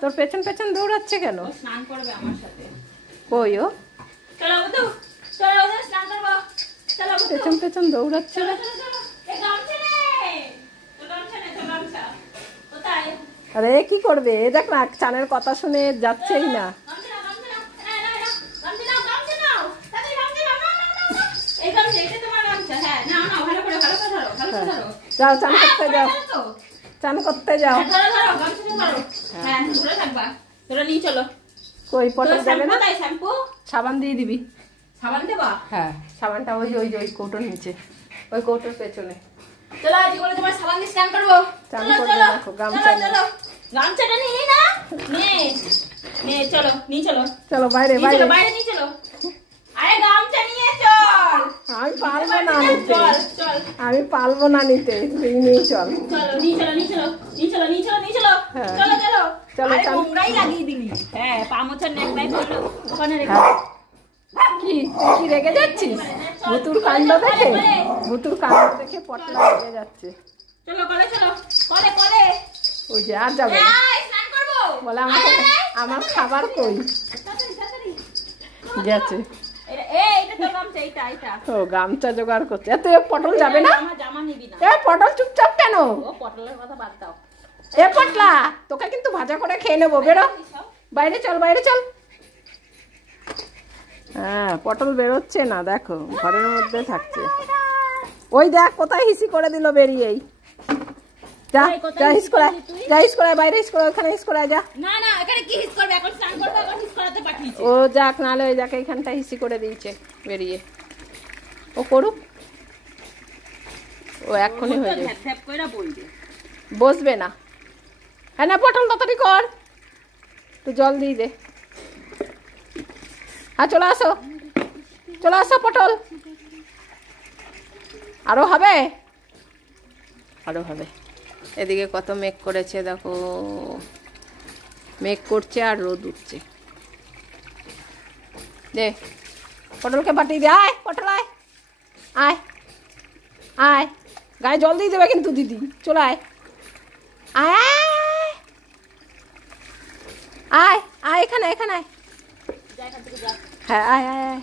তোর পেছন পেছন দৌড়াচ্ছে কেন? স্নান করবে আমার সাথে। কই ও? চলো বুতু, চলো ওদের স্নান করবো। চলো বুতু, পেছন পেছন দৌড়াচ্ছে। চলো চলো চলো। এই গামছা নে, তো গামছা নে, তো গামছা কোথায়? আরে কি করবে, দেখ না চানের কথা শুনে যাচ্ছেই না। গামছা নাও, গামছা নাও, গামছা নাও, গামছা নাও, তাড়াতাড়ি গামছা নাও, নাও নাও নাও। এই গামছা, এটা তোমার গামছা। হ্যাঁ নাও নাও, ভালো করে ধরো, ভালো করে ধরো। যাও চান করতে যাও, চান করতে যাও। ধরো ধরো, গামছাটা ধরো। হ্যাঁ ধরে থাকবা। তোরা নিয়ে চলো। কই পটল যাবে না? কোথায় শ্যাম্পু? সাবান দিয়ে দিবি। সাবান দেবা? হ্যাঁ সাবানটা ওই ওই ওই কৌটোর নিচে, ওই কৌটোর পেছনে। চলো আজ বলে তোমার সাবান দিয়ে স্নান করবো। চান চলো করবে চলো দেখো, গামছা নিয়ে। চলো, গামছাটা নিয়ে না, নে নে, চলো নিয়ে চলো, চলো বাইরে নিয়ে বাইরে। চলো, বাইরে নিয়ে চলো। আরে গামছা নিয়ে চল। আমি পারবো না নিতে, চল চল, আমি পারবো না নিতে, তুই নিয়ে চল। চলো নিয়ে চলো, নিয়ে চলো, নিয়ে চলো, নিয়ে চলো, নিয়ে চলো। হ্যাঁ। চলো চলো। চলো, আরে চল। নোংরাই লাগিয়ে দিলি। হ্যাঁ পা মোছার নেকটাই বললো ওখানে রেখে। হ্যাঁ। কি তুই কি রেগে যাচ্ছিস? ভুতুর কাণ্ড দেখে, ভুতুর কাণ্ড দেখে পটলা রেগে যাচ্ছে। চলো কলে চলো, কলে কলে। ওই যে আর যাবে না। এই স্নান করবো। বলে আমাকে, আমার খাবার কই তাড়াতাড়ি তাড়াতাড়ি। গেছে। এটা তোর গামছা, এইটা এইটা। ও গামছা জোগাড় করছে। এত পটল যাবে না? আমার জামা নিবি না। এ পটল চুপচাপ কেন? ও পটলের কথা বাদ দাও। এ পটলা তোকে কিন্তু ভাজা করে খেয়ে নেবো, বেরো বাইরে চল, বাইরে চল। হ্যাঁ পটল বেরোচ্ছে না, দেখো ঘরের মধ্যে থাকছে। ওই দেখ কোথায় হিসি করে দিল বেরিয়েই। যা যা হিস করায়, যা হিস করায়, বাইরে হিস করায়, ওখানে হিস করায় যা। না না, এখানে কি হিস করবে? এখন স্নান করবে, এখন হিস করাতে পাঠিয়েছে। ও যাক, নাহলে ওই যাকে এখানটা হিসি করে দিয়েছে বেরিয়ে। ও করুক, ও এক্ষুনি হয়ে যাবে। ধ্যাপ কইরা বলবে। বসবে না। হ্যাঁ না পটল তাড়াতাড়ি কর, তুই জল দিয়ে দে। হ্যাঁ চলে আসো, চলে আসো পটল। আরো হবে, আরো হবে। এদিকে কত মেঘ করেছে দেখো, মেঘ করছে আর রোদ উঠছে। দে পটলকে পাঠিয়ে দে। আয় পটল আয়, আয় আয়, গায়ে জল দিয়ে দেবে কিন্তু দিদি। চলে আয়, আয় আয় আয়, এখানে এখানে আয়। হ্যাঁ আয় আয় আয়।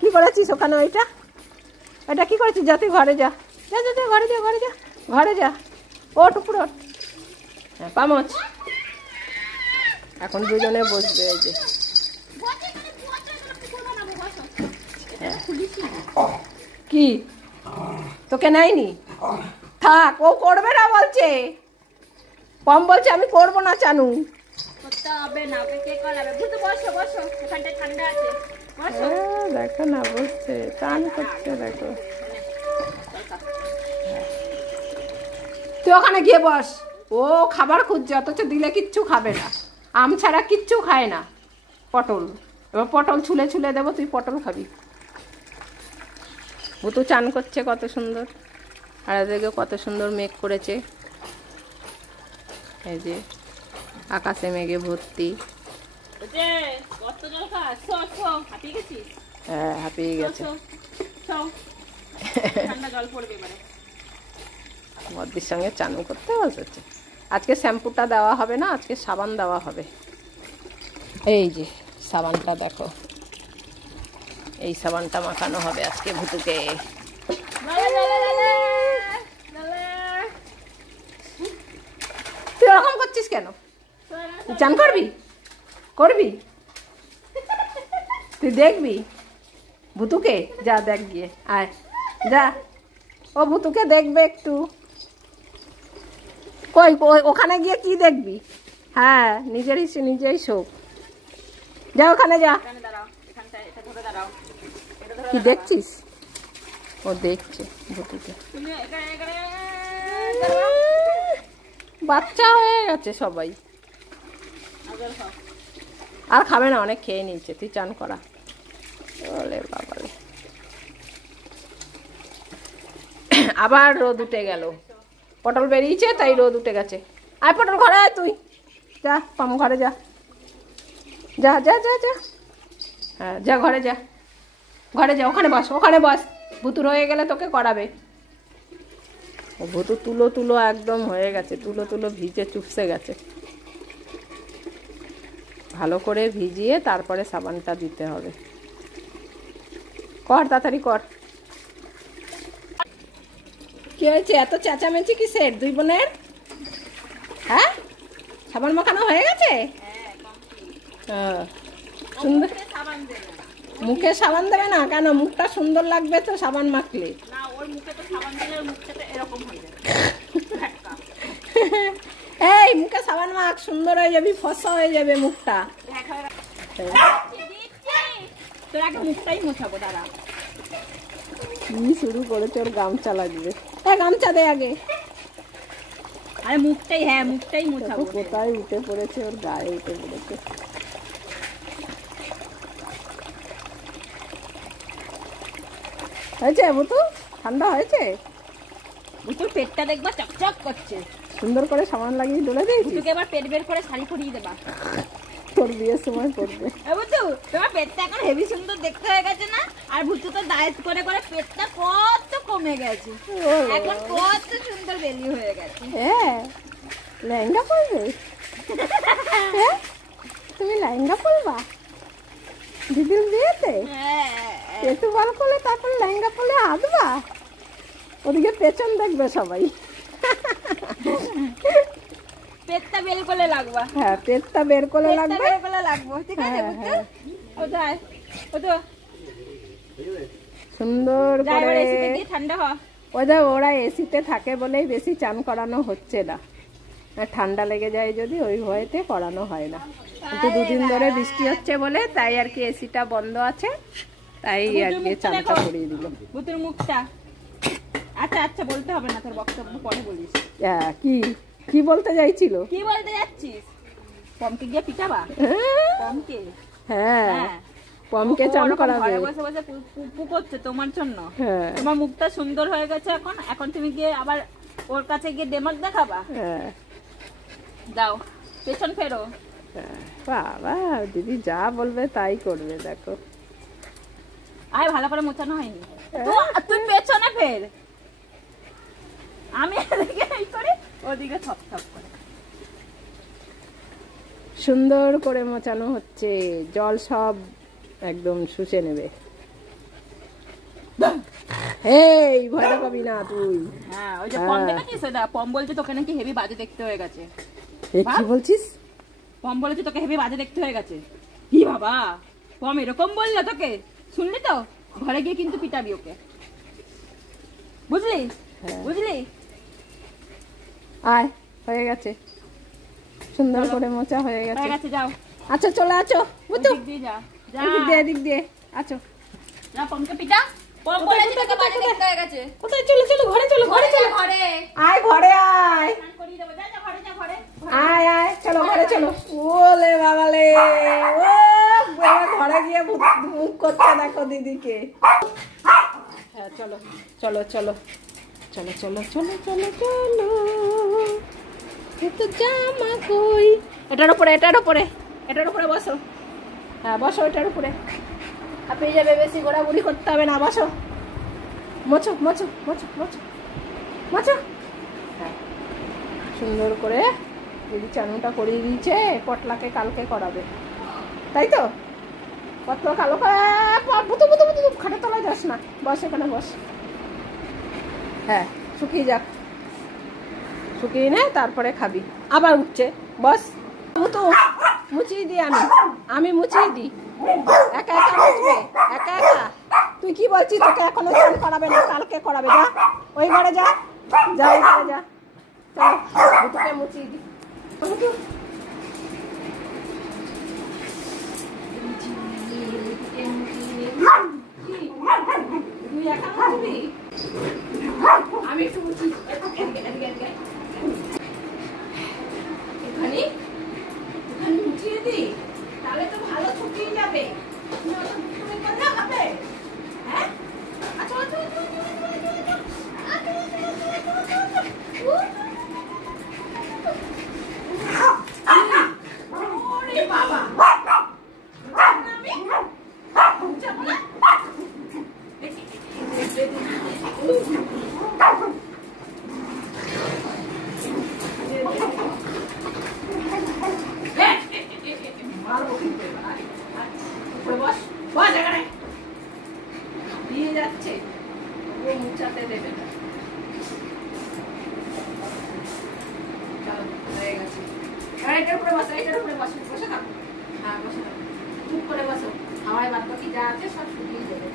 কি করেছিস ওখানে? ওইটা এটা কি করেছিস? যা তুই ঘরে যা, যা যা যা, ঘরে যা, ঘরে যা, ঘরে যা। ওঠ উপর ওঠ। হ্যাঁ পামচ। এখন দুজনে বসবে। এই যে কি তোকে নেয়নি? থাক, ও করবে না বলছে, কম বলছে আমি করবো না। চানু করতে হবে না, ওকে কে করাবে? বুঝতে বসো বসো, এখানটা ঠান্ডা আছে, বসো। দেখো না বসছে, চান করছে দেখো। তুই ওখানে গিয়ে বস। ও খাবার খুঁজছে, অথচ দিলে কিচ্ছু খাবে না। আম ছাড়া কিচ্ছু খায় না পটল। এবার পটল ছুলে ছুলে দেবো, তুই পটল খাবি। ও তো চান করছে কত সুন্দর, আর এদিকে কত সুন্দর মেঘ করেছে। এই যে আকাশে মেঘে ভর্তি। হ্যাঁ হাঁপিয়ে গেছে। মদ্দির সঙ্গে চানু করতে বসেছে। আজকে শ্যাম্পুটা দেওয়া হবে না, আজকে সাবান দেওয়া হবে। এই যে সাবানটা দেখো, এই সাবানটা মাখানো হবে আজকে ভুতুকে। তুই ওরকম করছিস কেন? তুই চান করবি? করবি? তুই দেখবি ভুতুকে? যা দেখ গিয়ে, আয় যা। ও ভুতুকে দেখবে একটু। কই ওখানে গিয়ে কি দেখবি? হ্যাঁ নিজেরই নিজেই শোক। যা ওখানে যা। কি দেখছিস? ও দেখছে ভুতুকে। বাচ্চা হয়ে গেছে সবাই, আর খাবে না, অনেক খেয়ে নিয়েছে। তুই চান করা। বলে বাবারে, আবার রোদ উঠে গেল। পটল বেরিয়েছে তাই রোদ উঠে গেছে। আয় পটল ঘরে আয়, তুই যা, পাম ঘরে যা, যা যা যা যা। হ্যাঁ যা ঘরে যা, ঘরে যা, ওখানে বস, ওখানে বস। ভুতুর হয়ে গেলে তোকে করাবে। ও ভুতু তুলো তুলো একদম হয়ে গেছে, তুলো তুলো ভিজে চুপসে গেছে। ভালো করে ভিজিয়ে তারপরে সাবানটা দিতে হবে। কর তাড়াতাড়ি কর। কি হয়েছে এত চেঁচামেচি কিসের দুই বোনের? হ্যাঁ, সাবান মাখানো হয়ে গেছে? সুন্দর। মুখে সাবান দেবে না কেন? মুখটা সুন্দর লাগবে তো সাবান মাখলে। এই মুখে সাবান মাখ, সুন্দর হয়ে যাবি, ফসা হয়ে যাবে মুখটা। মুখটাই মোছাবো দাঁড়া। কি শুরু করেছে, ওর গামছা লাগবে। গামছা দে আগে। আরে মুখটাই, হ্যাঁ মুখটাই মোছাবো। কোথায় উঠে পড়েছে, ওর গায়ে উঠে পড়েছে। হয়েছে বুতু? ঠান্ডা হয়েছে? বুতুর পেটটা দেখবা চকচক করছে। সুন্দর করে সাবান লাগিয়ে ডলে দিয়েছি। বুতুকে এবার পেট বের করে শাড়ি পরিয়ে দেবা। তোর বিয়ের সময় করবে। বুতু তোমার পেটটা এখন হেভি সুন্দর দেখতে হয়ে গেছে না? আর বুতু তো ডায়েট করে করে পেটটা কত কমে গেছে, এখন কত সুন্দর বেলি হয়ে গেছে। হ্যাঁ, লেহেঙ্গা পরবে? হ্যাঁ, তুমি লেহেঙ্গা পরবা দিদির বিয়েতে? পেটু বার করলে তারপর লেহেঙ্গা পরলে হাঁটবা? ওদিকে পেছন দেখবে সবাই। পেটটা বের করলে লাগবা। হ্যাঁ, পেটটা বের করলে লাগবে, বের করলে লাগবে, ঠিক আছে বুতু? ওটাই ওটা সুন্দর করে এসিতে দিয়ে ঠান্ডা হ। ওরা এসিতে থাকে বলেই বেশি চান করানো হচ্ছে না, ঠান্ডা লেগে যায় যদি ওই ভয়েতে করানো হয় না। কিন্তু দুদিন ধরে বৃষ্টি হচ্ছে বলে তাই আর কি এসিটা বন্ধ আছে, তাই আর কি চানটা করিয়ে দিল। বুতুর মুখটা। আচ্ছা আচ্ছা বলতে হবে না, তোর বক্তব্য পরে বলিস। কি কি বলতে চাইছিল? কি বলতে যাচ্ছিস? পমকে গিয়ে পিটাবা? পমকে? হ্যাঁ, পমকে চান করাবে। ঘরে বসে বসে পু করছে তোমার জন্য। তোমার মুখটা সুন্দর হয়ে গেছে এখন, এখন তুমি গিয়ে আবার ওর কাছে গিয়ে ডেমাক দেখাবা? দাও পেছন ফেরো। বাবা, দিদি যা বলবে তাই করবে। দেখো আয়, ভালো করে মোছানো হয়নি। তুই পেছনে ফের, আমি এদিকে এই করে ওদিকে থপ থপ করে। সুন্দর করে মোছানো হচ্ছে, জল সব একদম শুষে নেবে। এই ভয় দেখাবি না তুই। হ্যাঁ, ওই যে পম দেখেছিস? পম বলছে তোকে নাকি হেভি বাজে দেখতে হয়ে গেছে। কি বলছিস? পম বলেছে তোকে হেভি বাজে দেখতে হয়ে গেছে। কি বাবা, পম এরকম বললো তোকে? শুনলি তো? ঘরে গিয়ে কিন্তু পিটাবি ওকে, বুঝলি? বুঝলি? আয়, হয়ে গেছে, সুন্দর করে মোছা হয়ে গেছে। যাও, আচ্ছা চলে আছো বুঝছো? এদিক দিয়ে আছো। যা পমকে পিটা। পম বলেছে তোকে বাজে দেখতে হয়ে গেছে। কোথায়? চলো চলো, ঘরে চলো, ঘরে চলো। ঘরে আয়, ঘরে আয়। করিয়ে দেবো, যা যা ঘরে যা, ঘরে আয় আয়, চলো ঘরে চলো। ওলে বাবালে, ও ঘরে গিয়ে মুখ করছে দেখো দিদিকে। হ্যাঁ, চলো চলো চলো চলো চলো চলো চলো চলো। তো জামা কই? এটার উপরে, এটার উপরে, এটার উপরে বসো। হ্যাঁ বসো, এটার উপরে। আপনি যাবে, বেশি ঘোরাঘুরি করতে হবে না, বসো। মোছো মোছো মোছো মোছো মোছো। হ্যাঁ, সুন্দর করে দিদি চানুটা করিয়ে দিয়েছে, পটলাকে কালকে করাবে, তাই তো? কত কালো বুতু বুতু বুতু, খাটে তলায় যাস না, বস এখানে বস। হ্যাঁ, শুকিয়ে যাক, শুকিয়ে নে তারপরে খাবি। আবার উঠছে, বস। বুতু মুছিয়ে দিই, আমি মুছিয়ে দিই। একা একা মুছবে, একা একা? তুই কি বলছিস? তোকে এখনো স্নান করাবে না, কালকে করাবে। যা ওই ঘরে যা, যা ওই ঘরে যা। চলো বুতুকে মুছিয়ে দিই। তুই একা মুছবি? আমি একটু মুছি। এখানে মুছিয়ে দিই, তাহলে তো ভালো শুকিয়ে যাবে। হ্যাঁ, আচ্ছা আচ্ছা বাবা, মারবো খেতে দেবে না। চলো হয়ে গেছে, এবার এটার উপরে বসো, এটার উপরে বসো, বসে থাকো। হ্যাঁ বসে থাকো, চুপ করে বসো, হাওয়ায় বাদ বাকি যা আছে সব শুকিয়ে যাবে।